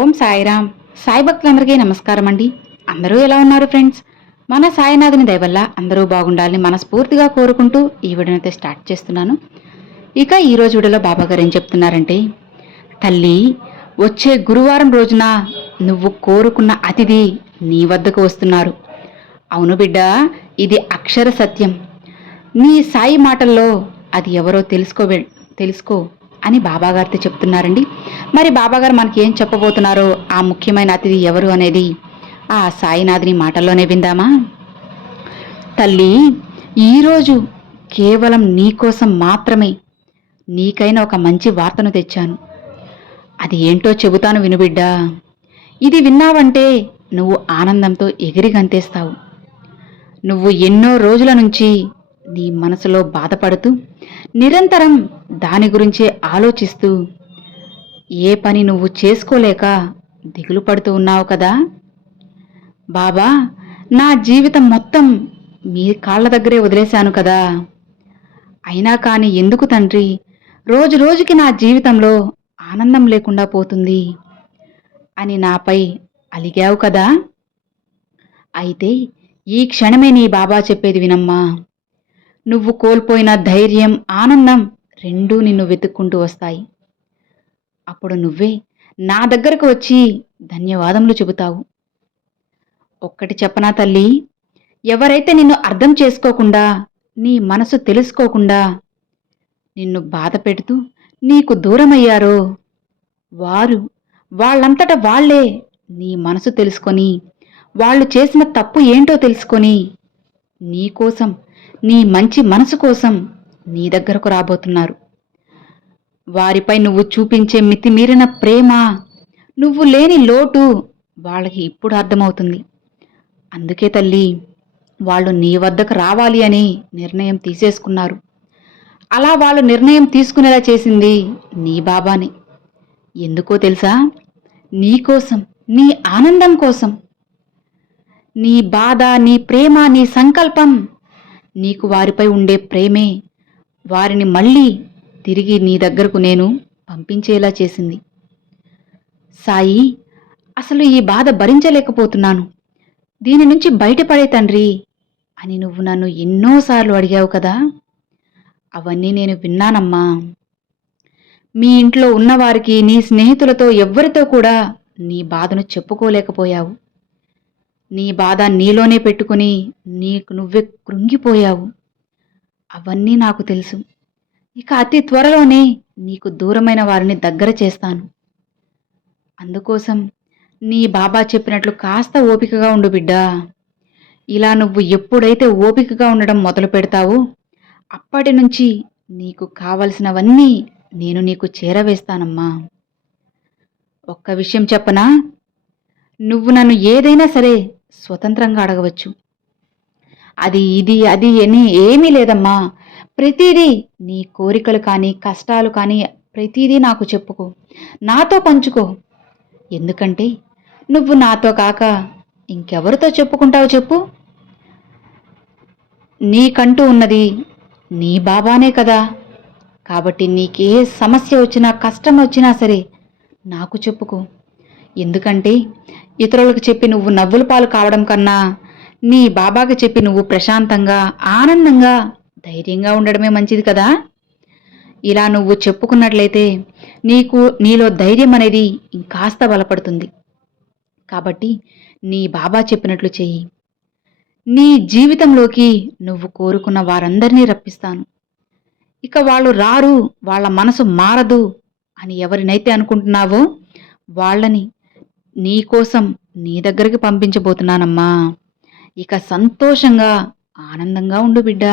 ఓం సాయిరామ్. సాయి భక్తులందరికీ నమస్కారం అండి. అందరూ ఎలా ఉన్నారు ఫ్రెండ్స్? మన సాయినాథుని దయవల్ల అందరూ బాగుండాలని మనస్ఫూర్తిగా కోరుకుంటూ ఈ వీడియోనైతే స్టార్ట్ చేస్తున్నాను. ఇక ఈరోజు వీడియోలో బాబా గారు ఏం చెప్తున్నారంటే తల్లి వచ్చే గురువారం రోజున నువ్వు కోరుకున్న అతిథి నీ వద్దకు వస్తున్నారు. అవును బిడ్డ ఇది అక్షర సత్యం. నీ సాయి మాటల్లో అది ఎవరో తెలుసుకోవే తెలుసుకో. అని బాబాగారితో చెప్తున్నారండి. మరి బాబాగారు మనకి ఏం చెప్పబోతున్నారో ఆ ముఖ్యమైన అతిథి ఎవరు అనేది ఆ సాయినాథుని మాటల్లోనే విందామా? తల్లి ఈరోజు కేవలం నీకోసం మాత్రమే నీకైన ఒక మంచి వార్తను తెచ్చాను. అది ఏంటో చెబుతాను వినుబిడ్డా ఇది విన్నావంటే నువ్వు ఆనందంతో ఎగిరి గంతేస్తావు. నువ్వు ఎన్నో రోజుల నుంచి నీ మనసులో బాధపడుతూ నిరంతరం దాని గురించే ఆలోచిస్తూ ఏ పని నువ్వు చేసుకోలేక దిగులు పడుతూ ఉన్నావు కదా? బాబా నా జీవితం మొత్తం మీ కాళ్ళ దగ్గరే వదిలేశాను కదా. అయినా కాని ఎందుకు తండ్రి? రోజు రోజుకి నా జీవితంలో ఆనందం లేకుండా పోతుంది అని నాపై అలిగావు కదా? అయితే ఈ క్షణమే నీ బాబా చెప్పేది వినమ్మా. నువ్వు కోల్పోయిన ధైర్యం ఆనందం రెండూ నిన్ను వెతుక్కుంటూ వస్తాయి. అప్పుడు నువ్వే నా దగ్గరకు వచ్చి ధన్యవాదములు చెబుతావు. ఒక్కటి చెప్పనా తల్లి? ఎవరైతే నిన్ను అర్థం చేసుకోకుండా నీ మనసు తెలుసుకోకుండా నిన్ను బాధ పెడుతూ నీకు దూరమయ్యారో వారు వాళ్ళంతట వాళ్ళే నీ మనసు తెలుసుకొని వాళ్ళు చేసిన తప్పు ఏంటో తెలుసుకొని నీకోసం నీ మంచి మనసు కోసం నీ దగ్గరకు రాబోతున్నారు. వారిపై నువ్వు చూపించే మితిమీరిన ప్రేమ నువ్వు లేని లోటు వాళ్ళకి ఇప్పుడు అర్థమవుతుంది. అందుకే తల్లి వాళ్ళు నీ వద్దకు రావాలి అని నిర్ణయం తీసేసుకున్నారు. అలా వాళ్ళు నిర్ణయం తీసుకునేలా చేసింది నీ బాబాని. ఎందుకో తెలుసా? నీ కోసం నీ ఆనందం కోసం. నీ బాధ నీ ప్రేమ నీ సంకల్పం నీకు వారిపై ఉండే ప్రేమే వారిని మళ్ళీ తిరిగి నీ దగ్గరకు నేను పంపించేలా చేసింది. సాయి అసలు ఈ బాధ భరించలేకపోతున్నాను. దీని నుంచి బయటపడే తండ్రి అని నువ్వు నన్ను ఎన్నోసార్లు అడిగావు కదా. అవన్నీ నేను విన్నానమ్మా. మీ ఇంట్లో ఉన్నవారికి నీ స్నేహితులతో ఎవ్వరితో కూడా నీ బాధను చెప్పుకోలేకపోయావు. నీ బాధ నీలోనే పెట్టుకుని నీకు నువ్వే కృంగిపోయావు. అవన్నీ నాకు తెలుసు. ఇక అతి త్వరలోనే నీకు దూరమైన వారిని దగ్గర చేస్తాను. అందుకోసం నీ బాబా చెప్పినట్లు కాస్త ఓపికగా ఉండు బిడ్డా. ఇలా నువ్వు ఎప్పుడైతే ఓపికగా ఉండడం మొదలు పెడతావో అప్పటి నుంచి నీకు కావలసినవన్నీ నేను నీకు చేరవేస్తానమ్మా. ఒక్క విషయం చెప్పనా? నువ్వు నన్ను ఏదైనా సరే స్వతంత్రంగా అడగవచ్చు. అది ఇది అది అని ఏమీ లేదమ్మా. ప్రతిదీ నీ కోరికలు కానీ కష్టాలు కానీ ప్రతిదీ నాకు చెప్పుకో. నాతో పంచుకో. ఎందుకంటే నువ్వు నాతో కాక ఇంకెవరితో చెప్పుకుంటావు చెప్పు? నీకంటూ ఉన్నది నీ బాబానే కదా. కాబట్టి నీకే సమస్య వచ్చినా కష్టం వచ్చినా సరే నాకు చెప్పుకో. ఎందుకంటే ఇతరులకు చెప్పి నువ్వు నవ్వుల పాలు కావడం కన్నా నీ బాబాకి చెప్పి నువ్వు ప్రశాంతంగా ఆనందంగా ధైర్యంగా ఉండడమే మంచిది కదా? ఇలా నువ్వు చెప్పుకున్నట్లయితే నీకు నీలో ధైర్యం అనేది ఇంకాస్త బలపడుతుంది. కాబట్టి నీ బాబా చెప్పినట్లు చెయ్యి. నీ జీవితంలోకి నువ్వు కోరుకున్న వారందరినీ రప్పిస్తాను. ఇక వాళ్ళు రారు వాళ్ళ మనసు మారదు అని ఎవరినైతే అనుకుంటున్నావో వాళ్ళని నీకోసం నీ దగ్గరికి పంపించబోతున్నానమ్మా. ఇక సంతోషంగా ఆనందంగా ఉండు బిడ్డ.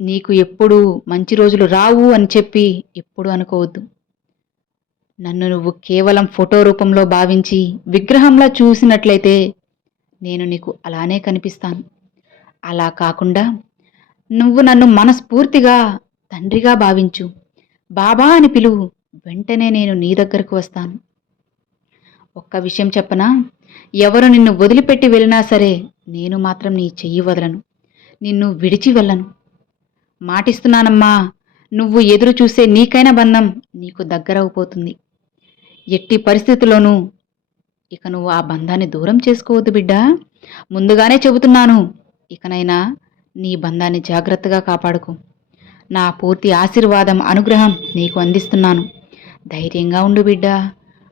నీకు ఎప్పుడు మంచి రోజులు రావు అని చెప్పి ఎప్పుడు అనుకోవద్దు. నన్ను నువ్వు కేవలం ఫోటో రూపంలో భావించి విగ్రహంలా చూసినట్లయితే నేను నీకు అలానే కనిపిస్తాను. అలా కాకుండా నువ్వు నన్ను మనస్ఫూర్తిగా తండ్రిగా భావించు. బాబా అని పిలువు వెంటనే నేను నీ దగ్గరకు వస్తాను. ఒక్క విషయం చెప్పనా? ఎవరు నిన్ను వదిలిపెట్టి వెళ్ళినా సరే నేను మాత్రం నీ చెయ్యి వదలను. నిన్ను విడిచి వెళ్ళను. మాటిస్తున్నానమ్మా నువ్వు ఎదురు చూసే నీకైన బంధం నీకు దగ్గరవుపోతుంది. ఎట్టి పరిస్థితుల్లోనూ ఇక నువ్వు ఆ బంధాన్ని దూరం చేసుకోవద్దు బిడ్డా. ముందుగానే చెబుతున్నాను ఇకనైనా నీ బంధాన్ని జాగ్రత్తగా కాపాడుకో. నా పూర్తి ఆశీర్వాదం అనుగ్రహం నీకు అందిస్తున్నాను. ధైర్యంగా ఉండు బిడ్డా.